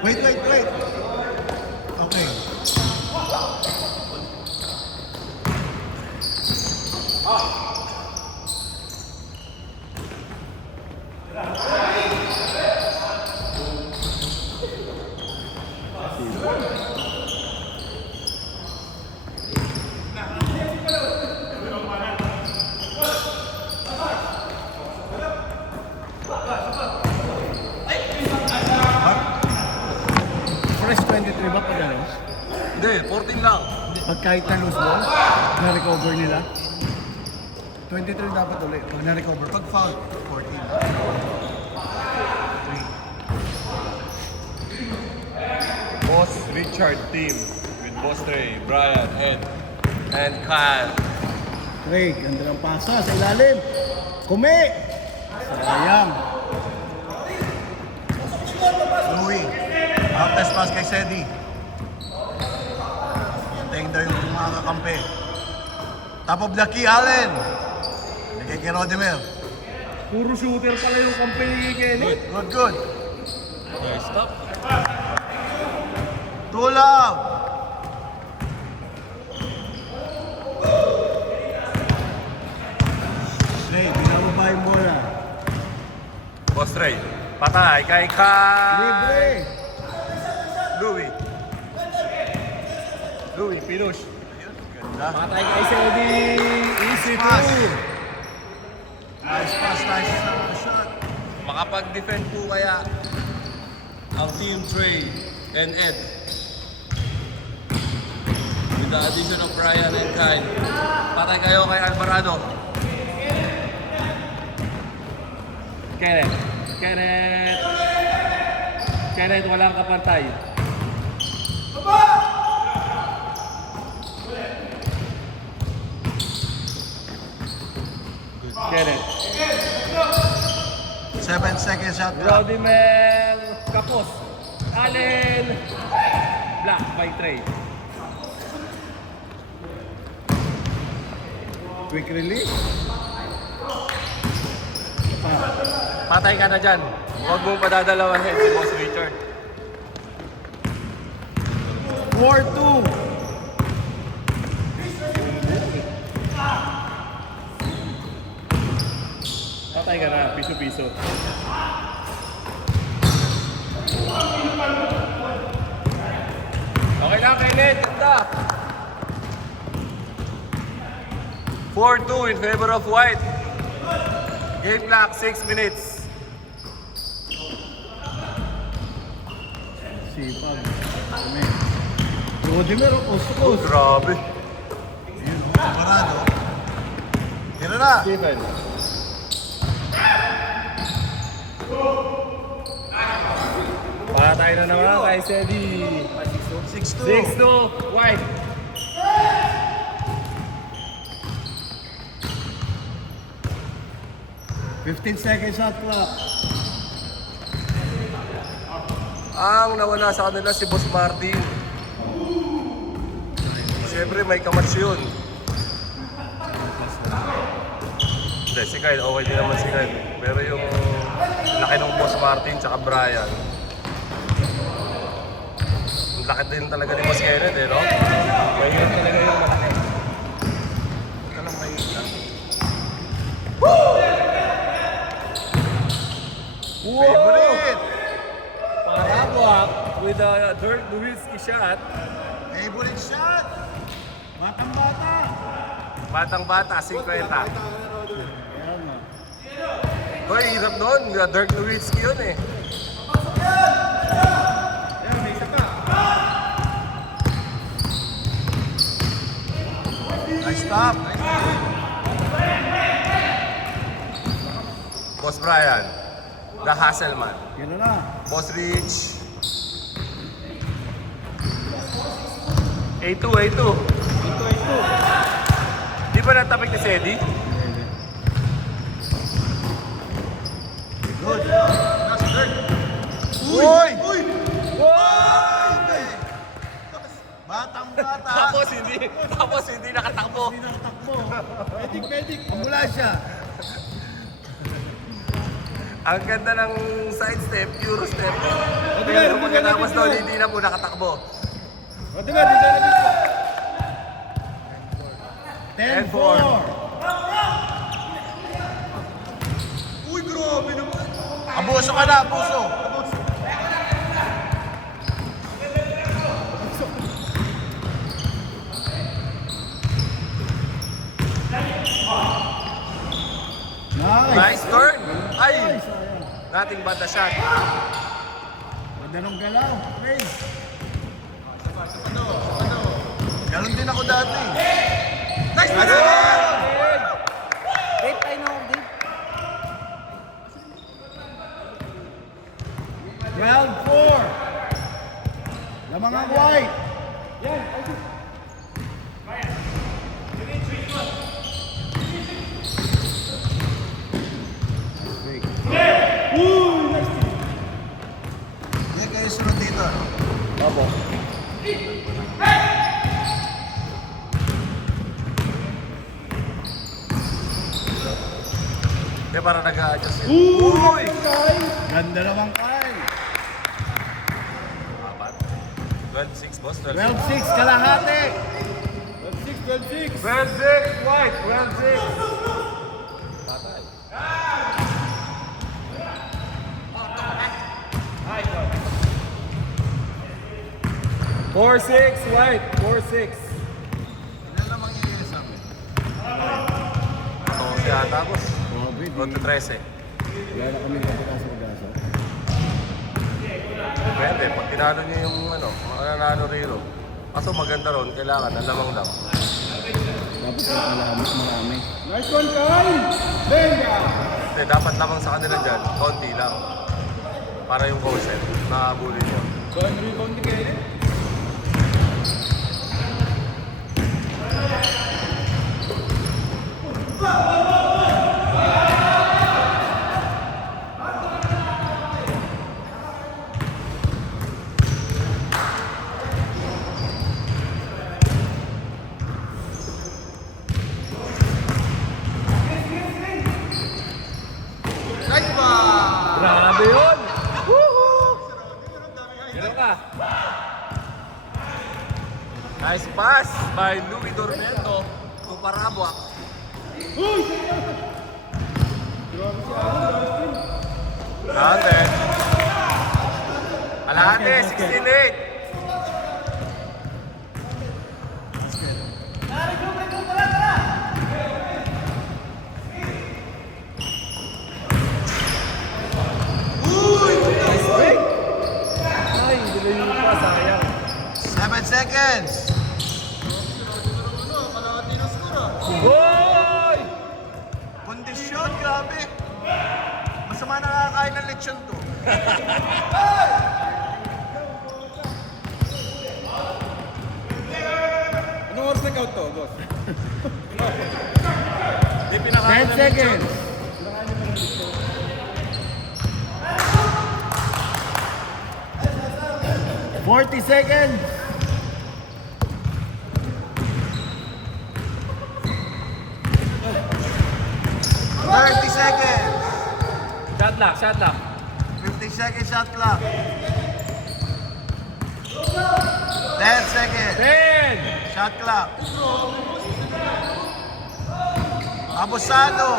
Wait. Okay. Fresh 23 ba pag ano? Hindi, 14 lang. Pag kahit na loose ball, na-recover nila. 23 dapat ulit pag na-recover. Pag foul, 14. Boss Richard team with Boss Trey, Brian, Ed, and Kyle. Ray, ganda ng pasa sa ilalim. Kumi! Sayang. Louie. Out-test pass kay Sedi. Hintayin daw yung mga kakampi. Top of the key, Allen. Nagay kay Rodimer. Puro shooter pala yung company Kenny. Good. Okay, stop. Tulaw! Ray, binababa yung bola. Boss Trey, patay kay Kyle. Libre! Louie, pinush. Ganda. Patay kay Sedi. Easy Pass. two. Nice pass, nice shot. Makapag-defend po kaya ang Team Trey and Ed. With the addition of Brian and Kyle. Patay kayo kay Alvarado. Kenneth, walang kapantay. Kenneth. 7 seconds shot clock. Rodimer Kapos. Allen. Black by Trey. Quick release. Patay ka na dyan. Huwag mong padadalawahin si Boss Richard. 4-2. Patay ka na, piso-piso. Okay na, Kenneth. Ganda. 4-2 in favor of White. Game clock, 6 minutes. Sipag. Kami. Rodimer, post to post. Grabe. Ayun, Alvarado. Tira na. Steven. Patay na naman kay Sedi. 6-2. 6-2, White. Fifteen seconds shot clock. Ang nawala sa kanila si Boss Martin. Siyempre may kamats yun. Hindi, si Kyle, okay din naman si Kyle. Pero yung laki ng Boss Martin tsaka Brian. Ang laki din talaga ni Boss Kenneth eh, no? Mahirap talaga yung malaki. Ito lang mahirap. Favorite. Parabwak with a Dirk Nowitzki shot. Favorite shot. Batang-bata. Batang-bata, 50. Ayan na. Hoy, hirap nun. Dirk Nowitzki yun eh. Nice stop. Boss Brian, the Hasselman. Yan na. Boss Rich. A2. Di ba natapik ni Sedi? Good. That's third. Uy! Uy! Batang-bata. Tapos hindi nakatakbo. Hindi nakatakbo. Medic. Ambulansya. Ang ganda ng side step, Euro step. Pero pagkatapos doon, hindi na po nakatakbo. Dito na dito. 10-4. Uy, grabe naman. Abuso ka na, abuso. Nice turn. Ay, nothing but a shot. Ganda ng galaw. Ray. Ganon din ako dati. Nice! Dave, tayo na ako, Dave. 12-4. Lamang ang white. Hindi kayo sunod dito. Opo. Kaya para nag-a-adjust yun. Uy! Ganda naman kay. Apat. 12-6, boss. 12-6 kalahati. 12-6. 12-6, white. 12-6. 4-6, white. 4-6. Ilan lamang yung sa amin? Ito siya tapos. Grabe, di. 13. Wala na kami kapatasa mag-asa. Pwede, pag tinalo niyo yung mananalo rito. Kaso maganda ron, kailangan ng lamang lang. Dapat marami. Nice one, Kyle. Venga. Hindi, dapat lamang sa kanila dyan, konti lang. Para yung goal set, nakabuli niyo. So, ang rebound ni Kyle. Nice ba? Grabe yun! Woohoo! Gano'n ka? Nice pass by Louis Dormento to Parabuak. Kalahati. Kalahati, 16-8. Ay, dilayo pa, sayang. 7 seconds. Hoy! Kondisyon, grabe. Masama nakakain ng lechon to. Anong oras nag-out to, boss? 10 seconds. Forty seconds. 30 seconds. Shot lock, shot lock. 50 seconds shot clock. 10 seconds. 10! Shot clock. Abusado.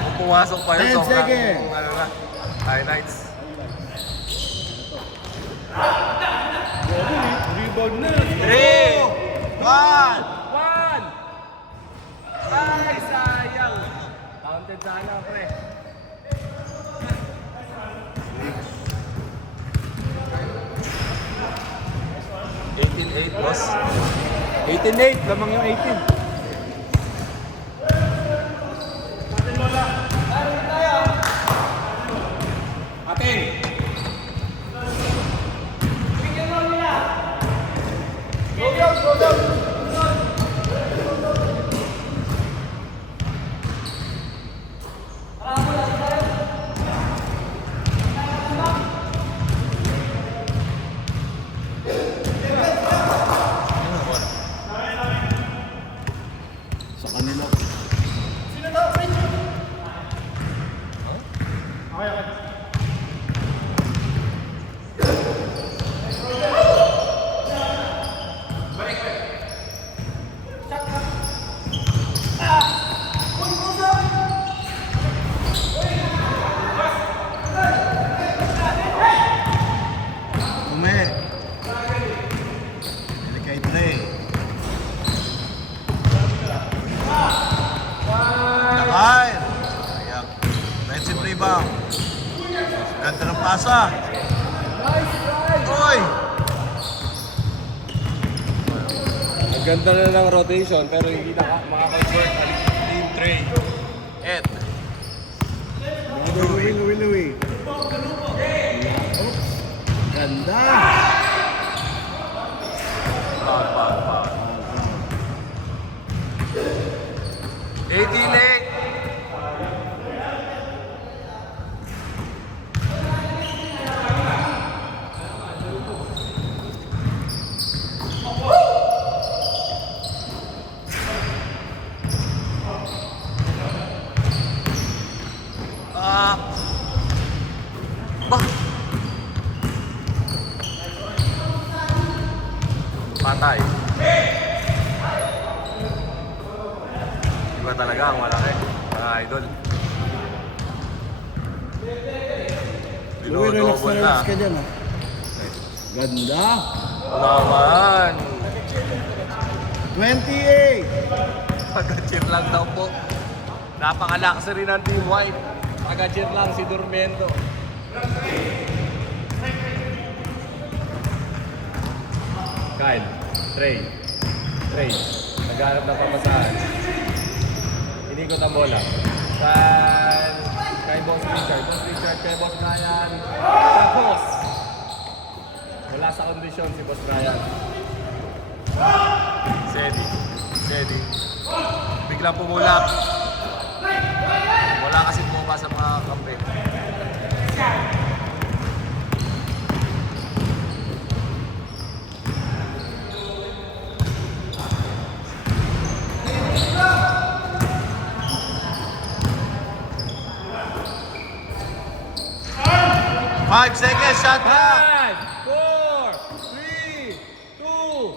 Kung pumasok pa yun, 10 sobrang, seconds. highlights. Rebound na. 3, 1. 1! Ay, sayang. Counted sana, pre. $18-8, boss. 18-8, lamang yung 18. Pasa. Uy! Ang ganda na ng rotation pero hindi na makakonvert ang Team Trey. Ed. Louie. Ganda. Foul. 18-8. Patay. Iba talaga ang malaki, mga idol. Louie, relax Double na relax ka dyan, ha? Ganda. Naman. 28. Taga-cheer lang daw po. Napakalakas rin ng Team White. Taga-cheer lang si Durmiento. Kyle, Trey. Naghanap ng papasahan. Inikot ang bola. Kay Boss Richard. Kay Boss Brian. Tapos, wala sa kondisyon si Boss Brian. Steady. Biglang pumulak. Wala kasi bumaba sa mga kampe. Five seconds, shot clock. 5, 4, 3, 2.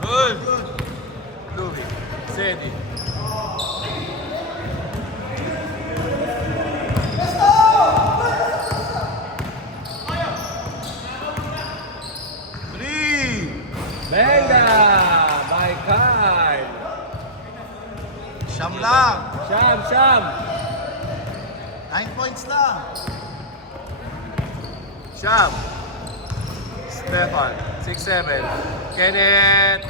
Good. Louie. Steady. Three. Venga! By Kyle. Siyam lang. Sham. 9 points lang. Sham. Stefan. 6-7. Kenneth.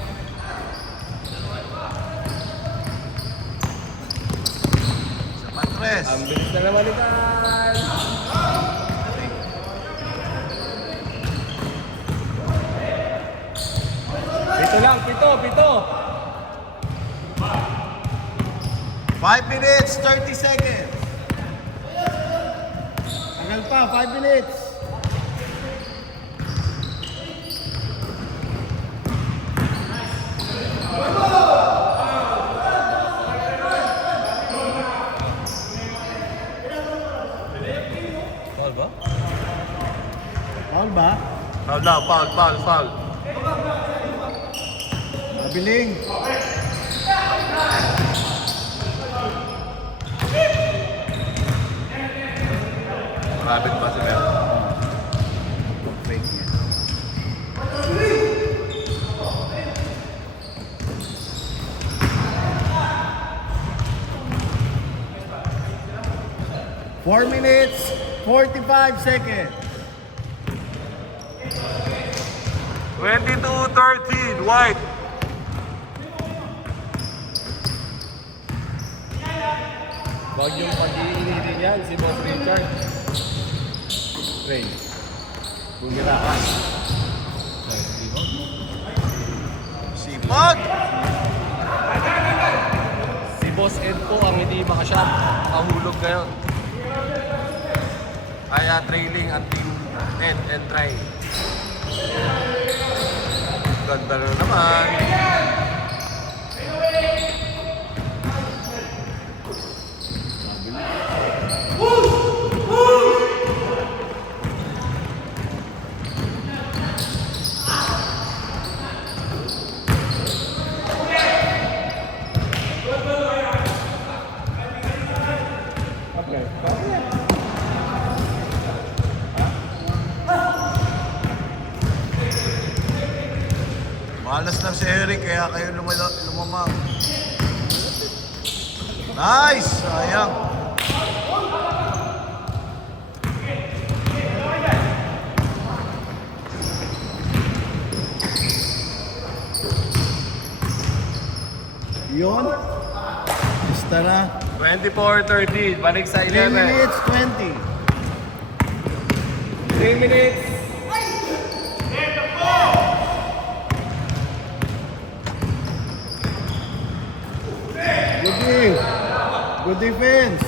Sa Patres. Ang bilis na naman ni Kyle. Pito lang, pito. 5 minutes, 30 seconds. Tagal pa, 5 minutes. Foul ba? Foul ba? Foul daw. Foul. Mabiling. Rabbit pa si Mel. Fake niya. Four minutes, 45 seconds. 22-13. White. Huwag yung pag-iinitin yan, si Boss Richard. Trey. Bumira ka. Sipag. Si Boss Ed po ang hindi makashot. Kahulog ngayon. Kaya trailing ang Team Ed and Try. Ganda na naman. Malas lang si Eric, kaya kayo lumamang. Nice! Sayang. Yun. Basta na. 24-30. Balik sa 3 11. minutes, 20. 3 minutes. Good D. Good defense.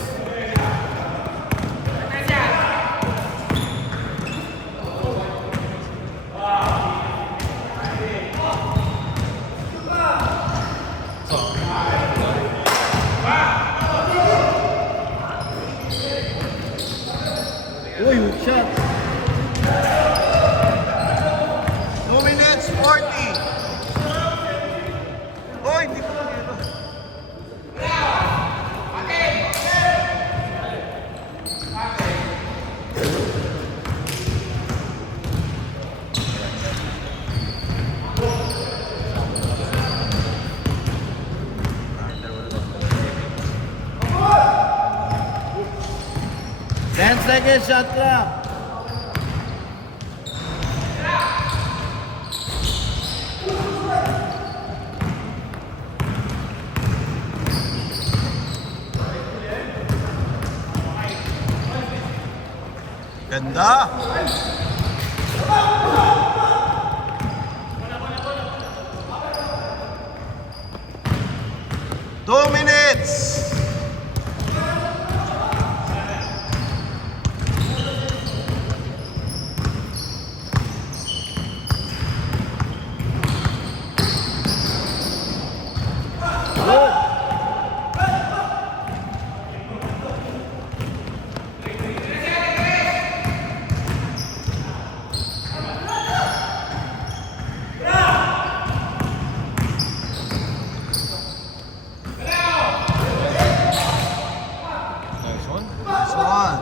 Uy, hook shot. 2 minutes, 40. Uy, di ko lang yun. Ten seconds, shot clock. Ganda. Two minutes. Nice one.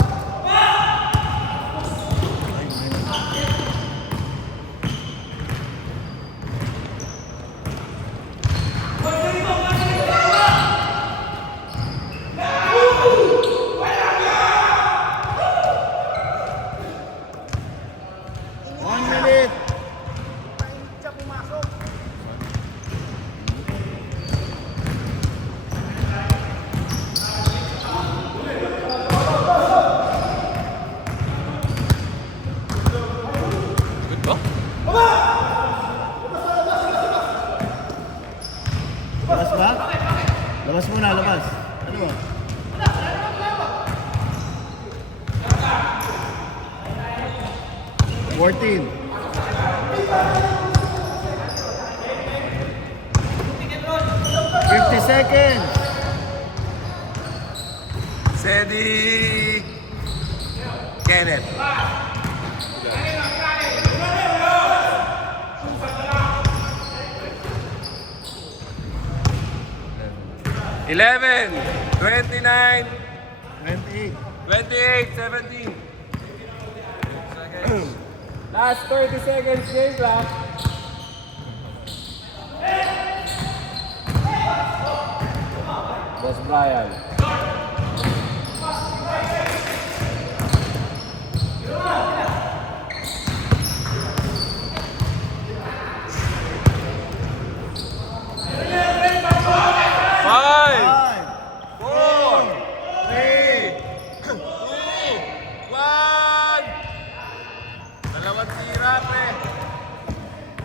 One minute. Good ba? Labas ba? Labas muna, labas. Ano ba? Fourteen. 50 seconds. Steady. Kenneth. Eleven, 29, 28. 28, 17. Last 30 seconds, game clock. Boss Brian.